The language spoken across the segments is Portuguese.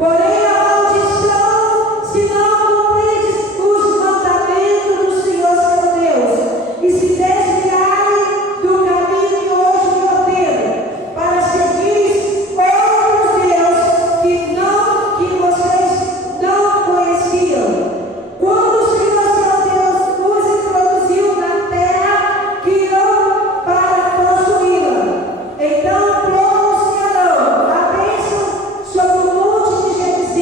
Porém, a maldição, se não cumprides os mandamentos do Senhor seu Deus, e se desviarem do caminho que hoje lhe ordeno, para seguir outros deuses que vocês não conheciam. Quando o Senhor seu Deus os introduziu na terra que irão para possuí-la, então pronunciarão a bênção sobre o monte de Gerizim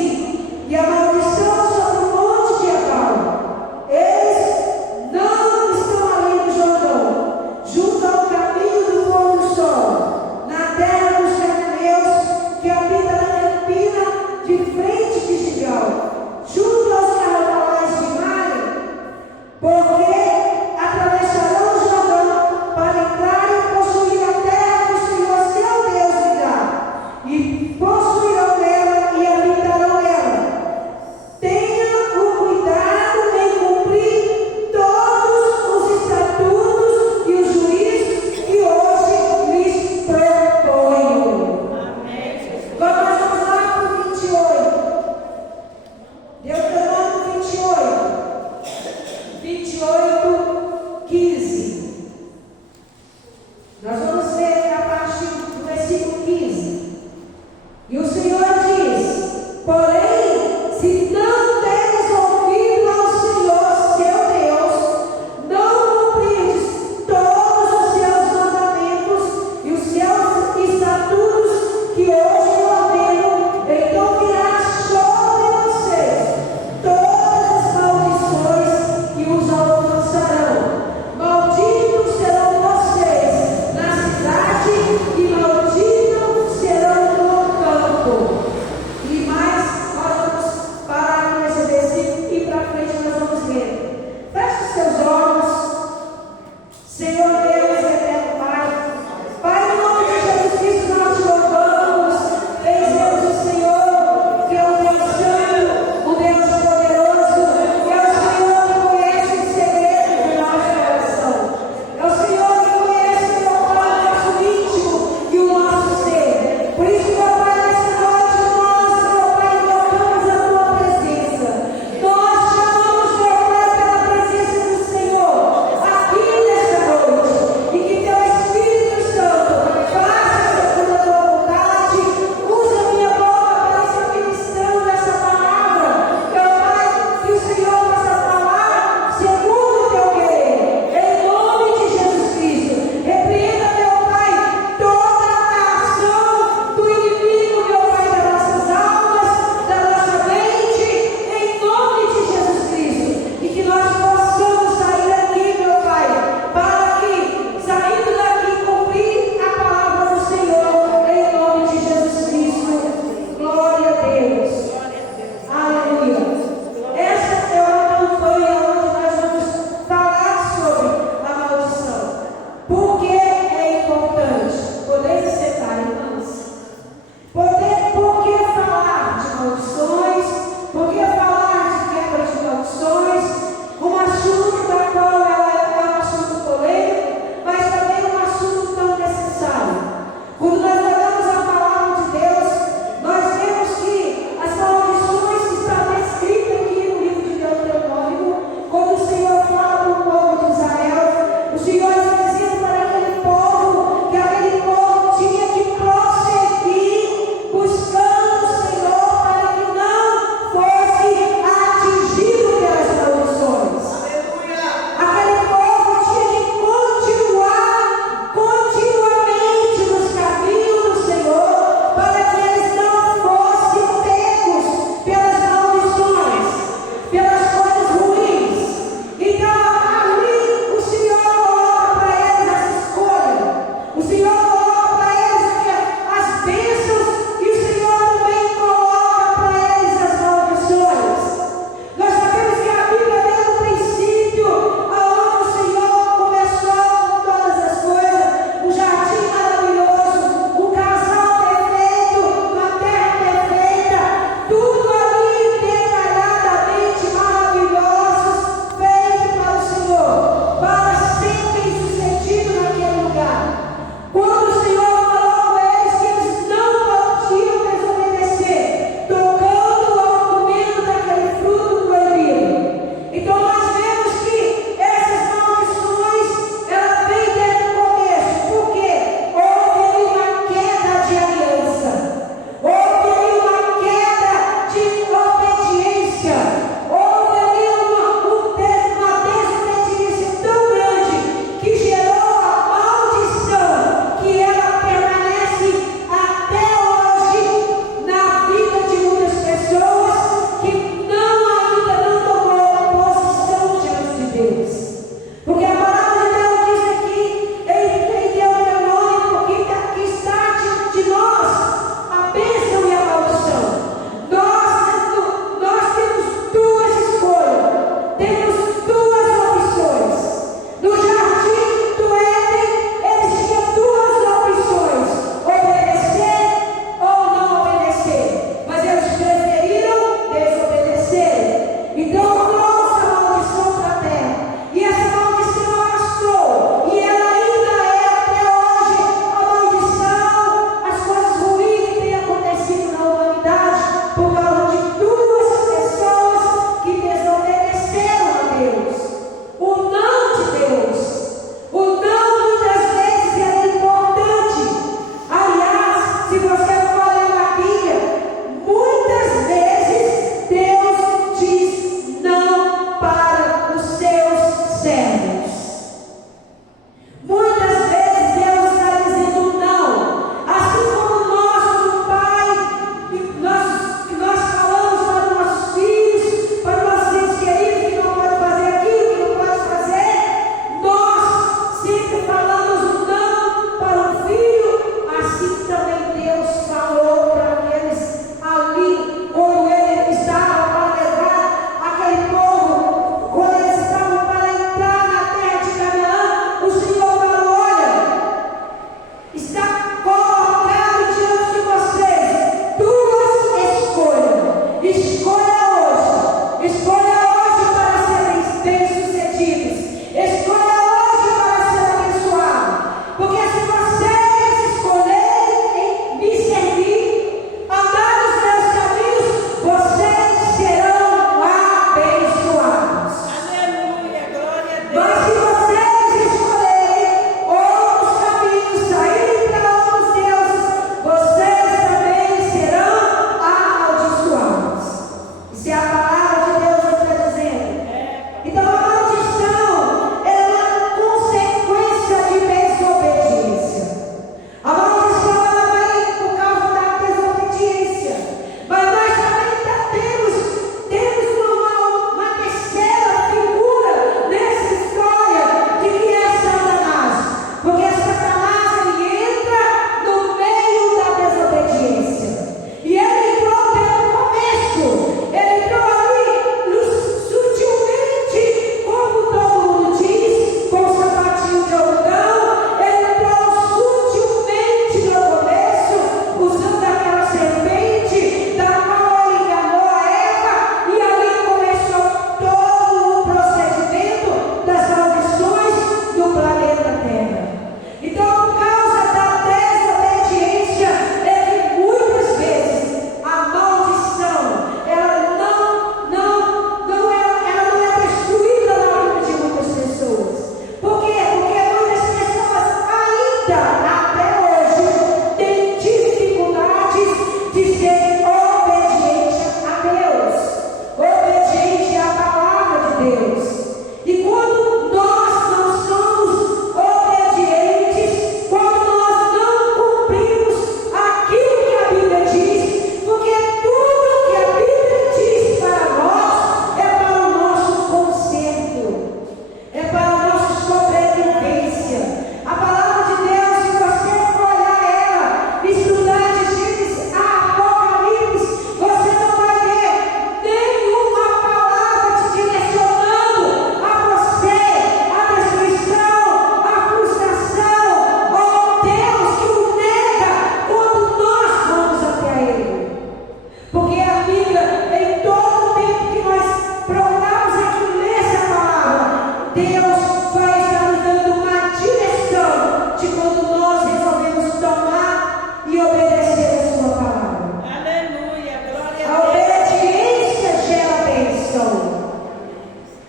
Bíblia, em todo o tempo que nós procuramos aqui ler essa palavra, Deus vai estar nos dando uma direção de quando nós resolvemos tomar e obedecer a sua palavra. Aleluia, glória A a Deus. obediência gera bênção.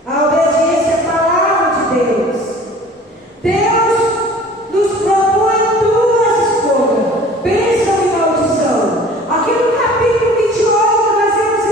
A obediência à palavra de Deus. Deus nos propõe duas escolhas: bênção e maldição. Aqui no capítulo 28, nós vemos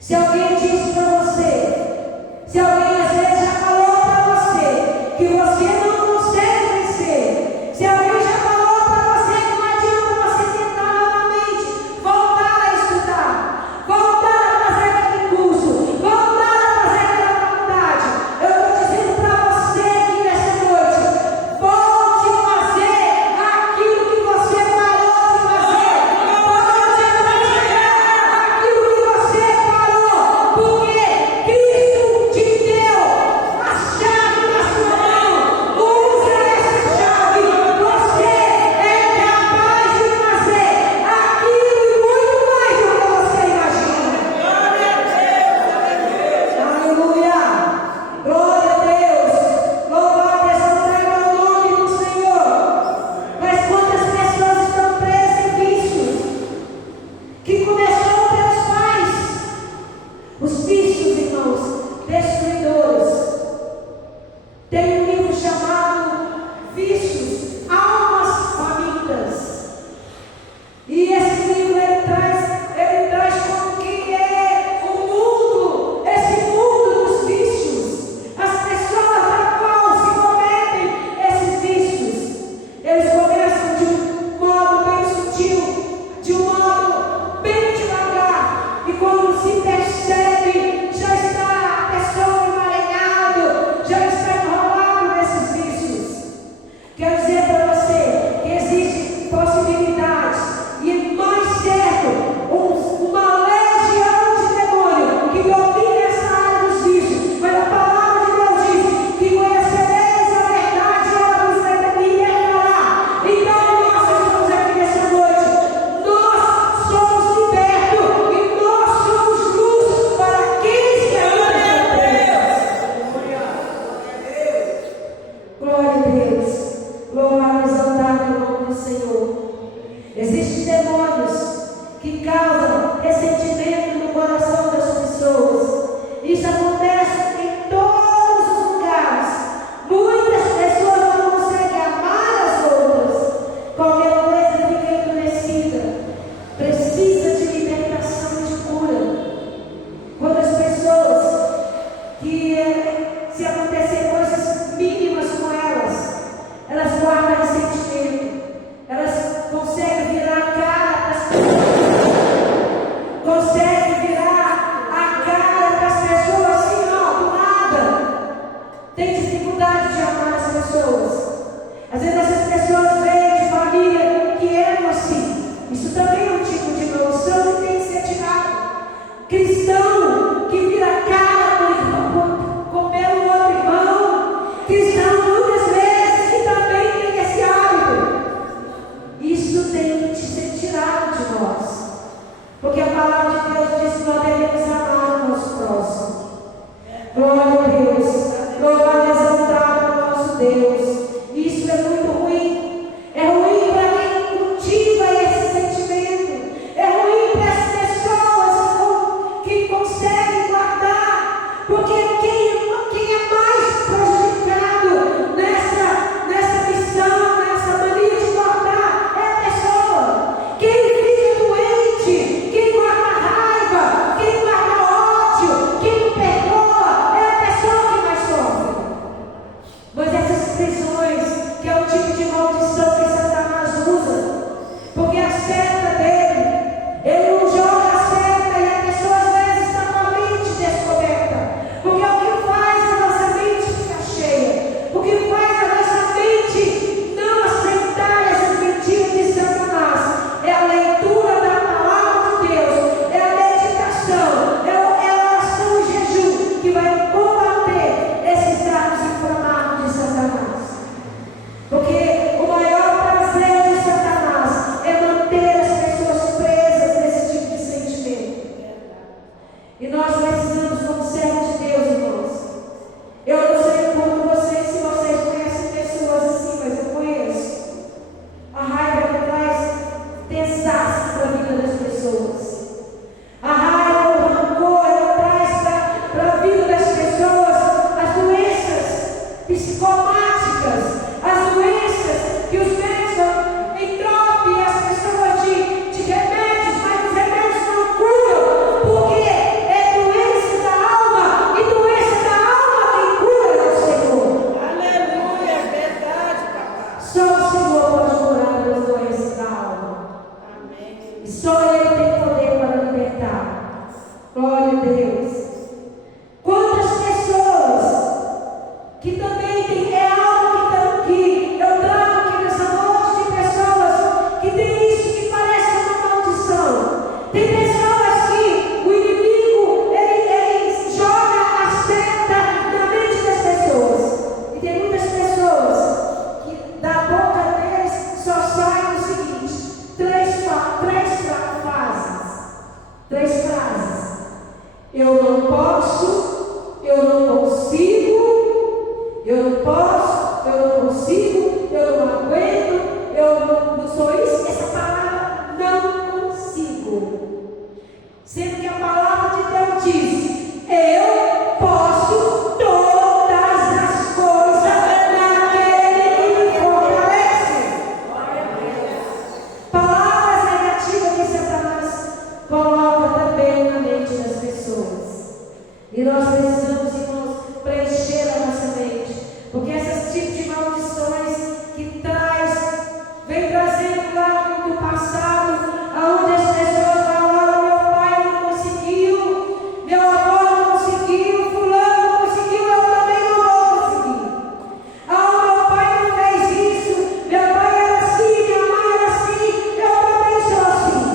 Se alguém disse para você, se alguém às vezes já falou para você que você não consegue vencer, se alguém já falou para você que não adianta você tentar novamente voltar a estudar, voltar a fazer aquele curso, voltar a fazer aquela faculdade, eu estou dizendo para você aqui nessa noite, volte a fazer aquilo que você parou de fazer, volte a fazer aquilo que você parou, porque Cristo te deu a chave na sua mão. Usa essa chave. Você é capaz de fazer aquilo e muito mais do que você imagina. Aleluia. Glória a Deus. Louvado seja o nome do Senhor. Mas quantas pessoas estão presas em vícios que começou pelos pais? Os vícios, irmãos, destruidores. Tem um livro chamado Vícios, Almas Famintas. E esse livro ele traz como que é o mundo, esse mundo dos vícios. As pessoas da qual se cometem esses vícios. Eles começam de um modo bem sutil, de um modo bem devagar. E quando se percebe, já está a pessoa emaranhada, já está enrolado nesses vícios. Quero dizer para você que existem possibilidades e mais certo, uma legião de demônio que domina essa área dos vícios. Mas a palavra de Deus diz que conhecereis a verdade e ela vos libertará. Então nós estamos aqui nessa noite. Nós somos libertos e nós somos luz para aqueles que ainda estão presos. Glória a Deus. Louvado e exaltado o nome do Senhor. Existem demônios que causam ressentimento no coração das pessoas. Isso acontece em todos os lugares. Muitas pessoas não conseguem amar as outras. Qualquer coisa fica endurecida. Precisa de libertação e de cura. Quando as pessoas se acontecer coisas mínimas com elas guardam ressentimento. Elas conseguem virar a cara para as pessoas. Conseguem virar a cara para as pessoas assim, ó, do nada. Tem dificuldade de amar as pessoas. Às vezes essas pessoas vêm de família que eram assim. Isso também é um tipo de maldição que tem que ser tirado. Cristão que vira a cara pelo outro irmão. Cristão muitas vezes que também tem esse hábito. Isso tem que ser tirado de nós. Porque a palavra de Deus diz que nós devemos amar o nosso próximo. Glória a Deus. Louvado e exaltado o nosso Deus. Isso é muito ruim. É ruim para quem cultiva esse sentimento. É ruim para as pessoas que conseguem guardar. Porque quem é mais prejudicado nessa missão, nessa mania de guardar, é a pessoa. Quem fica doente, quem guarda raiva, quem guarda ódio, quem não perdoa, é a pessoa que mais sofre. Mas essas prisões, que é o tipo de maldição que Satanás usa, porque a seta dele, ele não joga a seta e a pessoa às vezes está com a mente descoberta. Porque Deus. Quantas pessoas que também tem, é algo que eu trago aqui nessa noite de pessoas que tem isso que parece uma maldição. Tem pessoas que o inimigo ele joga a seta na mente das pessoas. E tem muitas pessoas que da boca deles só sai o seguinte: três frases. Eu não posso, eu não consigo, eu não posso, eu não consigo, eu não aguento, eu não sou isso. Essa palavra não consigo. Sendo que a palavra de Deus diz: eu posso todas as coisas naquele que me fortalece. Palavras negativas que Satanás coloca também na mente das pessoas. E nós precisamos, irmãos, preencher a nossa mente, porque esses tipos de maldições que vem trazendo lá do passado, aonde as pessoas falam: olha, meu pai não conseguiu, meu avô não conseguiu, fulano não conseguiu, eu também não vou conseguir. Ah, meu pai não fez isso, meu pai era assim, minha mãe era assim, eu também sou assim.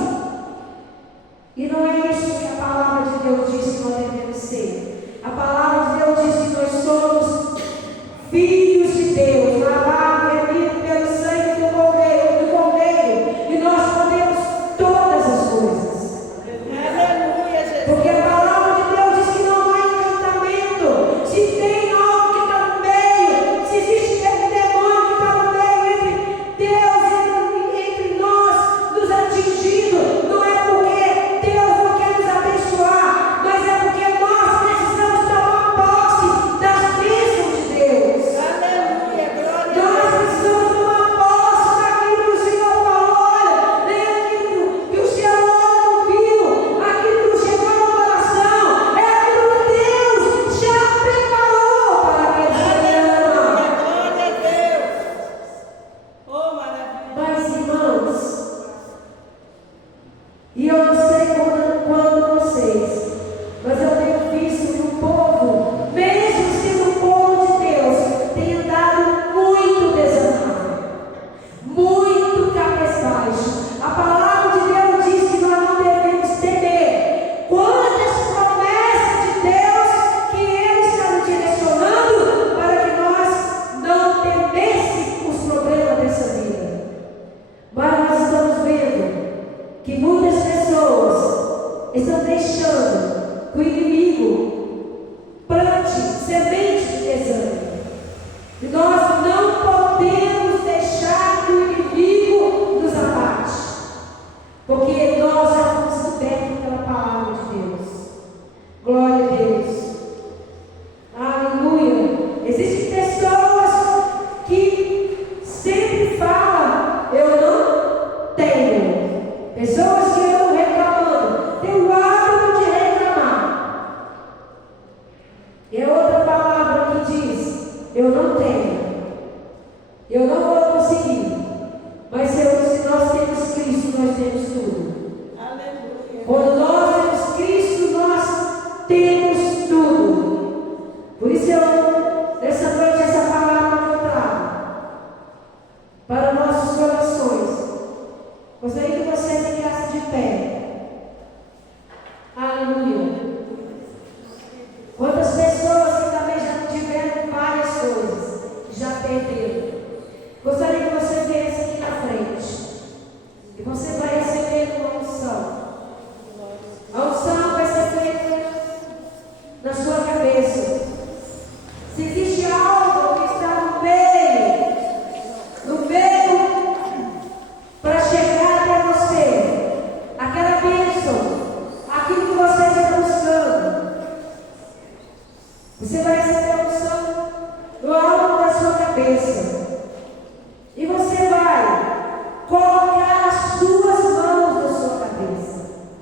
E não é isso que a palavra de Deus diz que nós devemos ser. A palavra de Deus diz que nós somos filhos de Deus, lavados e remidos pelo sangue do Cordeiro, e nós podemos todas as coisas. Aleluia, Jesus. Porque a palavra de Deus diz que não há encantamento. Se tem algo que está no meio, se existe um demônio que está no meio entre Deus e entre nós, nos atingindo, não é porque Deus não quer nos abençoar, mas é porque nós precisamos tomar posse das bênçãos de Deus. Aleluia, glória a Nós Deus. precisamos tomar posse daquilo que o Senhor falou. Olha, nem aquilo que o Senhor não viu, aquilo que chegou no coração, é aquilo que Deus já preparou para aqueles que amam. Glória a Deus. Oh, maravilha. Mas, irmãos, e eu não sei quando vocês, mas eu tenho visto que o povo, mesmo sendo o povo de Deus, tem andado muito desanimado, muito cabisbaixo. A palavra de Deus diz que nós não devemos temer. Quantas promessas de Deus que Ele está nos direcionando para que nós não temêssemos os problemas dessa vida. Mas nós estamos vendo que muitas pessoas estão deixando que o inimigo plante semente de desânimo. E nós não podemos deixar que o inimigo nos abate, porque nós já fomos cobertos pela palavra de Deus. Glória a Deus. Aleluia. Existem pessoas que sempre falam: eu não tenho. Pessoas que andam reclamando, tem o hábito de reclamar. E é outra palavra que diz: eu não tenho, eu não vou conseguir. Mas se nós temos Cristo, nós temos tudo. Aleluia. Quando nós temos Cristo, nós temos tudo. Por isso nessa noite, essa palavra que eu trago para nossos corações. Gostaria que você ficasse de pé. Aleluia. Quantas pessoas que também já tiveram várias coisas, já perderam. Gostaria que você viesse aqui na frente. E você vai receber uma unção. A unção vai ser feita na sua cabeça. Se existe algo que está no meio para chegar até você, aquela bênção, aquilo que você está buscando, você vai receber a unção no alto da sua cabeça.